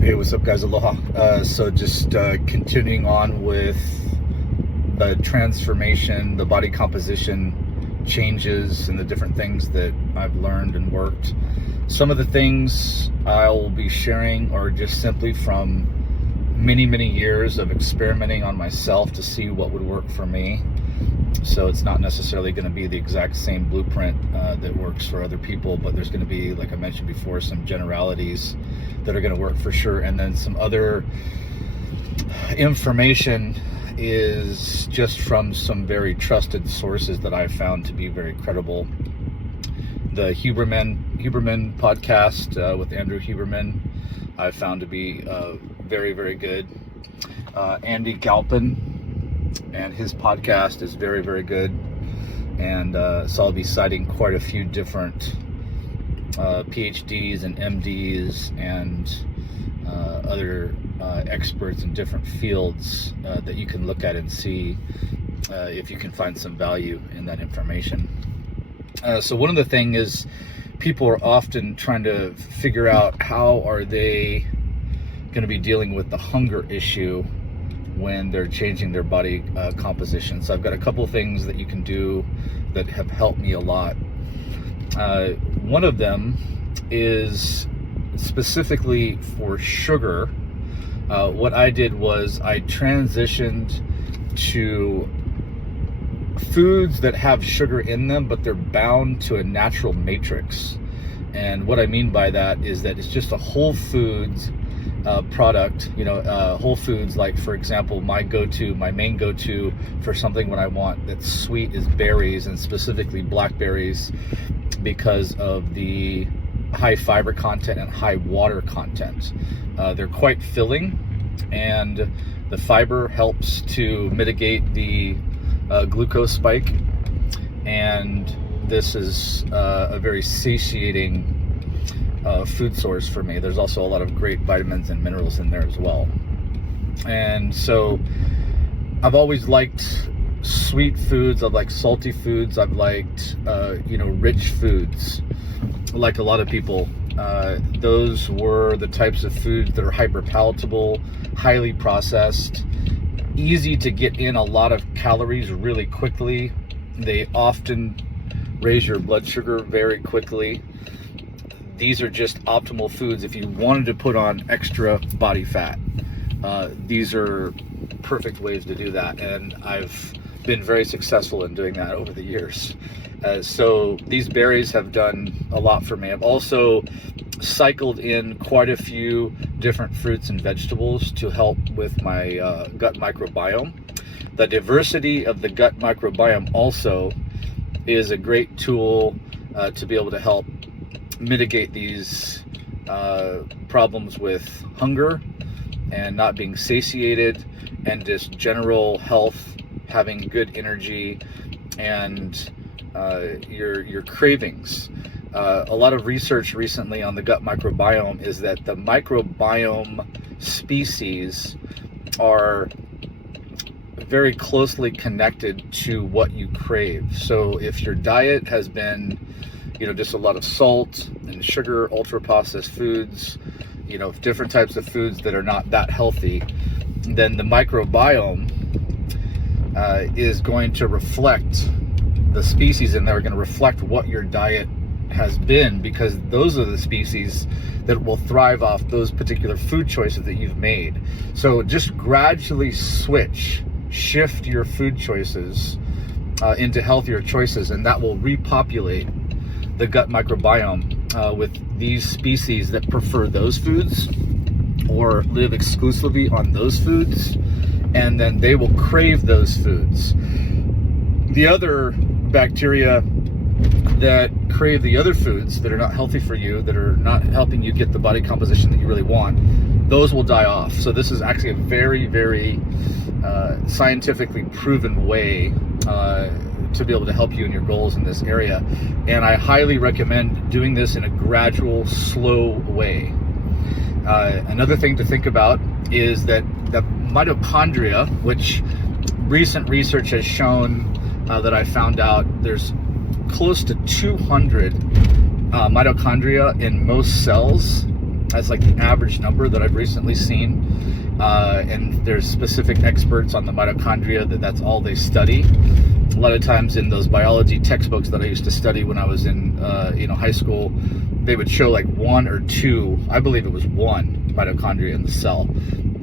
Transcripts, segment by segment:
Hey, what's up, guys? Aloha. So just continuing on with the transformation, the body composition changes, and the different things that I've learned and worked. Some of the things I'll be sharing are just simply from many years of experimenting on myself to see what would work for me. So it's not necessarily going to be the exact same blueprint that works for other people, but there's going to be, like I mentioned before, some generalities that are going to work for sure. And then some other information is just from some very trusted sources that I've found to be very credible. The Huberman podcast with Andrew Huberman, I found to be very good. Andy Galpin and his podcast is very good, and so I'll be citing quite a few different PhDs and MDs and other experts in different fields that you can look at and see if you can find some value in that information. So one of the things is people are often trying to figure out how are they going to be dealing with the hunger issue when they're changing their body composition. So I've got a couple of things that you can do that have helped me a lot. One of them is specifically for sugar. What I did was I transitioned to foods that have sugar in them, but they're bound to a natural matrix. And what I mean by that is that it's just a whole foods product, Whole Foods, like for example, my main go-to for something when I want that's sweet is berries, and specifically blackberries, because of the high fiber content and high water content. They're quite filling, and the fiber helps to mitigate the glucose spike, and this is a very satiating food source for me. There's also a lot of great vitamins and minerals in there as well. And so I've always liked sweet foods. I've liked salty foods. I've liked rich foods, like a lot of people. Those were the types of foods that are hyper palatable, highly processed, easy to get in a lot of calories really quickly. They often raise your blood sugar very quickly. These are just optimal foods if you wanted to put on extra body fat. These are perfect ways to do that, and I've been very successful in doing that over the years. So these berries have done a lot for me. I've also cycled in quite a few different fruits and vegetables to help with my gut microbiome. The diversity of the gut microbiome also is a great tool to be able to help mitigate these problems with hunger and not being satiated, and just general health, having good energy, and your cravings. A lot of research recently on the gut microbiome is that the microbiome species are very closely connected to what you crave. So if your diet has been just a lot of salt and sugar, ultra processed foods, different types of foods that are not that healthy, then the microbiome is going to reflect, the species in there are going to reflect what your diet has been, because those are the species that will thrive off those particular food choices that you've made. So just gradually shift your food choices into healthier choices, and that will repopulate the gut microbiome with these species that prefer those foods or live exclusively on those foods, and then they will crave those foods. The other bacteria that crave the other foods that are not healthy for you, that are not helping you get the body composition that you really want, those will die off. So this is actually a very scientifically proven way to be able to help you in your goals in this area. And I highly recommend doing this in a gradual, slow way. Another thing to think about is that the mitochondria, which recent research has shown that I found out there's close to 200 mitochondria in most cells, That's like the average number that I've recently seen. And there's specific experts on the mitochondria that's all they study. A lot of times in those biology textbooks that I used to study when I was in high school, they would show like 1 or 2, I believe it was 1 mitochondria in the cell.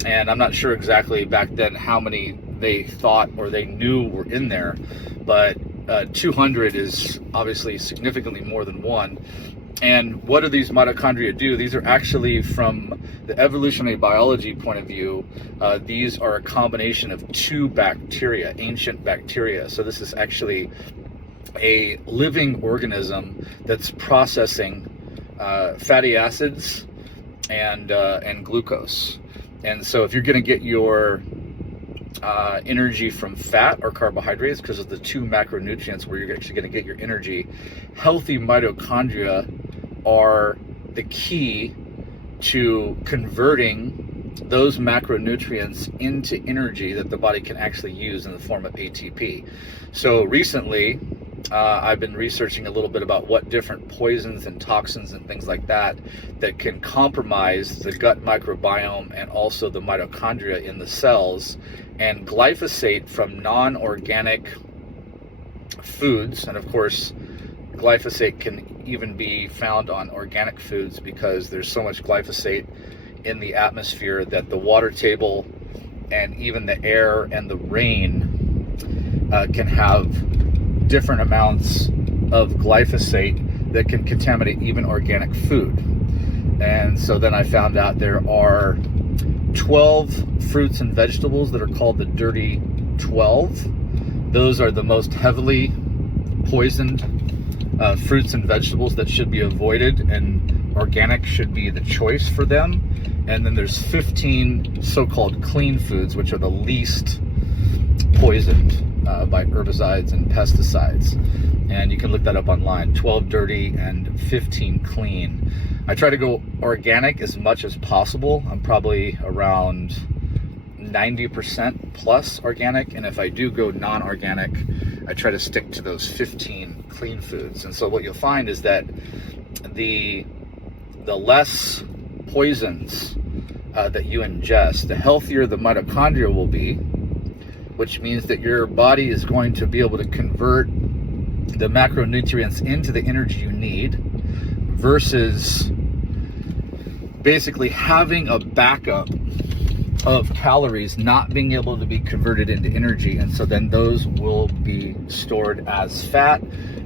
And I'm not sure exactly back then how many they thought or they knew were in there, but 200 is obviously significantly more than 1. And what do these mitochondria do? These are actually, from the evolutionary biology point of view, these are a combination of 2 bacteria, ancient bacteria. So this is actually a living organism that's processing fatty acids and glucose. And so if you're going to get your energy from fat or carbohydrates, because of the 2 macronutrients where you're actually going to get your energy, healthy mitochondria are the key to converting those macronutrients into energy that the body can actually use in the form of ATP. So recently, I've been researching a little bit about what different poisons and toxins and things like that can compromise the gut microbiome and also the mitochondria in the cells. And glyphosate from non-organic foods, and of course glyphosate can even be found on organic foods because there's so much glyphosate in the atmosphere that the water table and even the air and the rain can have different amounts of glyphosate that can contaminate even organic food. And so then I found out there are 12 fruits and vegetables that are called the dirty 12. Those are the most heavily poisoned fruits and vegetables that should be avoided, and organic should be the choice for them. And then there's 15 so-called clean foods, which are the least poisoned by herbicides and pesticides. And you can look that up online, 12 dirty and 15 clean. I try to go organic as much as possible. I'm probably around 90% plus organic, and if I do go non-organic, I try to stick to those 15 clean foods. And so what you'll find is that the less poisons that you ingest, the healthier the mitochondria will be, which means that your body is going to be able to convert the macronutrients into the energy you need, versus basically having a backup of calories not being able to be converted into energy. And so then those will be stored as fat.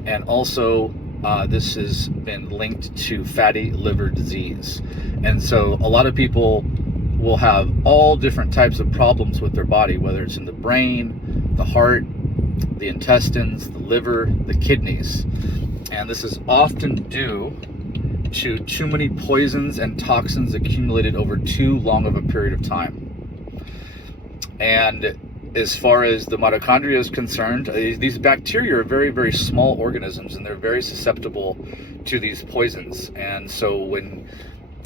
And also this has been linked to fatty liver disease. And so a lot of people will have all different types of problems with their body, whether it's in the brain, the heart, the intestines, the liver, the kidneys. And this is often due to too many poisons and toxins accumulated over too long of a period of time. And as far as the mitochondria is concerned, these bacteria are very, very small organisms, and they're very susceptible to these poisons. And so when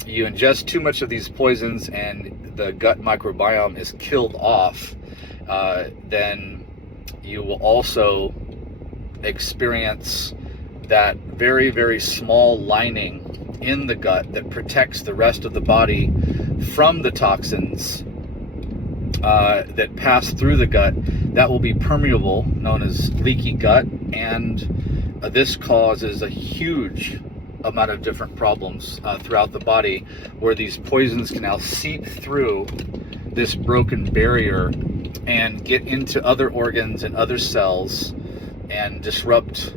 you ingest too much of these poisons and the gut microbiome is killed off, then you will also experience that very, very small lining in the gut that protects the rest of the body from the toxins that pass through the gut. That will be permeable, known as leaky gut, and this causes a huge amount of different problems throughout the body, where these poisons can now seep through this broken barrier and get into other organs and other cells and disrupt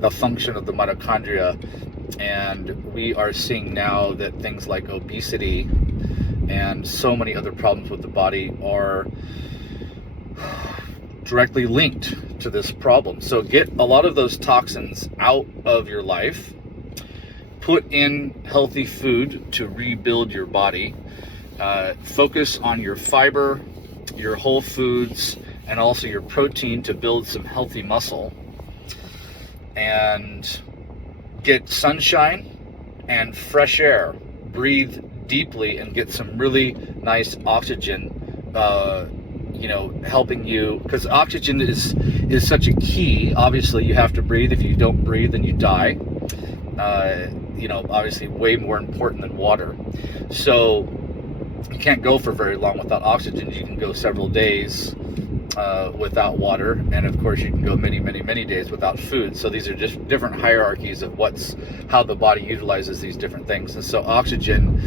the function of the mitochondria. And we are seeing now that things like obesity and so many other problems with the body are directly linked to this problem. So get a lot of those toxins out of your life, put in healthy food to rebuild your body, focus on your fiber, your whole foods, and also your protein to build some healthy muscle, and get sunshine and fresh air. Breathe deeply and get some really nice oxygen, helping you, because oxygen is such a key. Obviously you have to breathe. If you don't breathe, then you die. obviously way more important than water. So you can't go for very long without oxygen. You can go several days without water, and of course you can go many, many, many days without food. So these are just different hierarchies of how the body utilizes these different things. And so oxygen,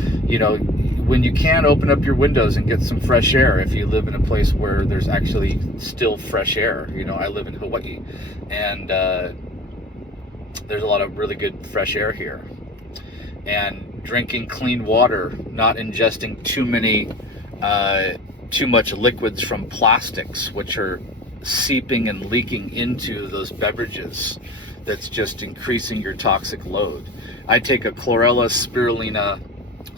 when you can, open up your windows and get some fresh air if you live in a place where there's actually still fresh air. I live in Hawaii, and there's a lot of really good fresh air here. And drinking clean water, not ingesting too much liquids from plastics, which are seeping and leaking into those beverages. That's just increasing your toxic load. I take a chlorella spirulina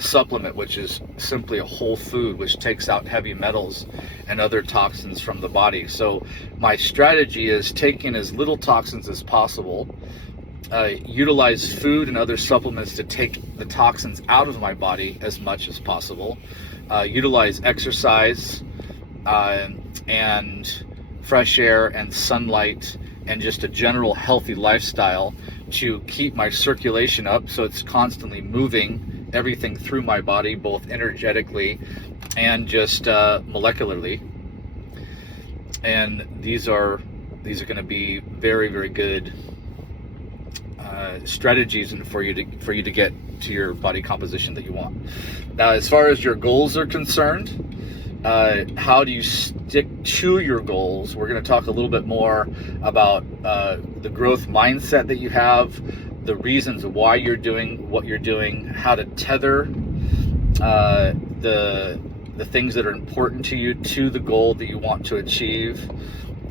supplement, which is simply a whole food which takes out heavy metals and other toxins from the body. So my strategy is taking as little toxins as possible, utilize food and other supplements to take the toxins out of my body as much as possible, utilize exercise and fresh air and sunlight and just a general healthy lifestyle to keep my circulation up, so it's constantly moving everything through my body, both energetically and just molecularly. And these are going to be very, very good strategies and for you to get to your body composition that you want. Now, as far as your goals are concerned, how do you stick to your goals? We're going to talk a little bit more about the growth mindset that you have, the reasons why you're doing what you're doing, how to tether the things that are important to you to the goal that you want to achieve.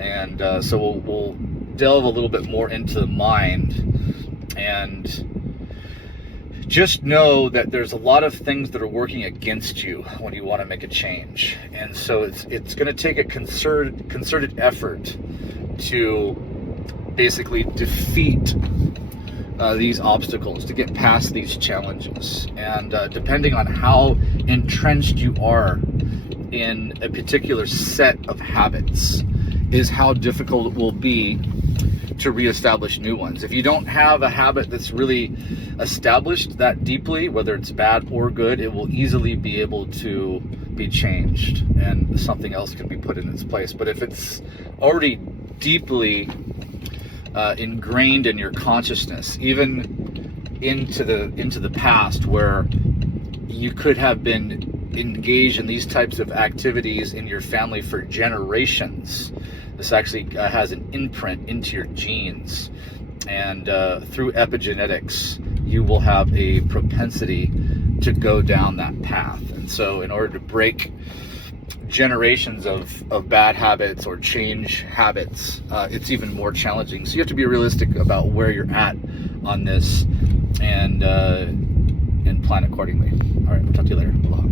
And so we'll delve a little bit more into the mind, and just know that there's a lot of things that are working against you when you want to make a change. And so it's going to take a concerted effort to basically defeat these obstacles, to get past these challenges. And depending on how entrenched you are in a particular set of habits is how difficult it will be to reestablish new ones. If you don't have a habit that's really established that deeply, whether it's bad or good, it will easily be able to be changed and something else can be put in its place. But if it's already deeply ingrained in your consciousness, even into the past, where you could have been engaged in these types of activities in your family for generations, this actually has an imprint into your genes, and through epigenetics you will have a propensity to go down that path. And so in order to break generations of bad habits or change habits, it's even more challenging. So you have to be realistic about where you're at on this and plan accordingly. All right, we'll talk to you later. Aloha.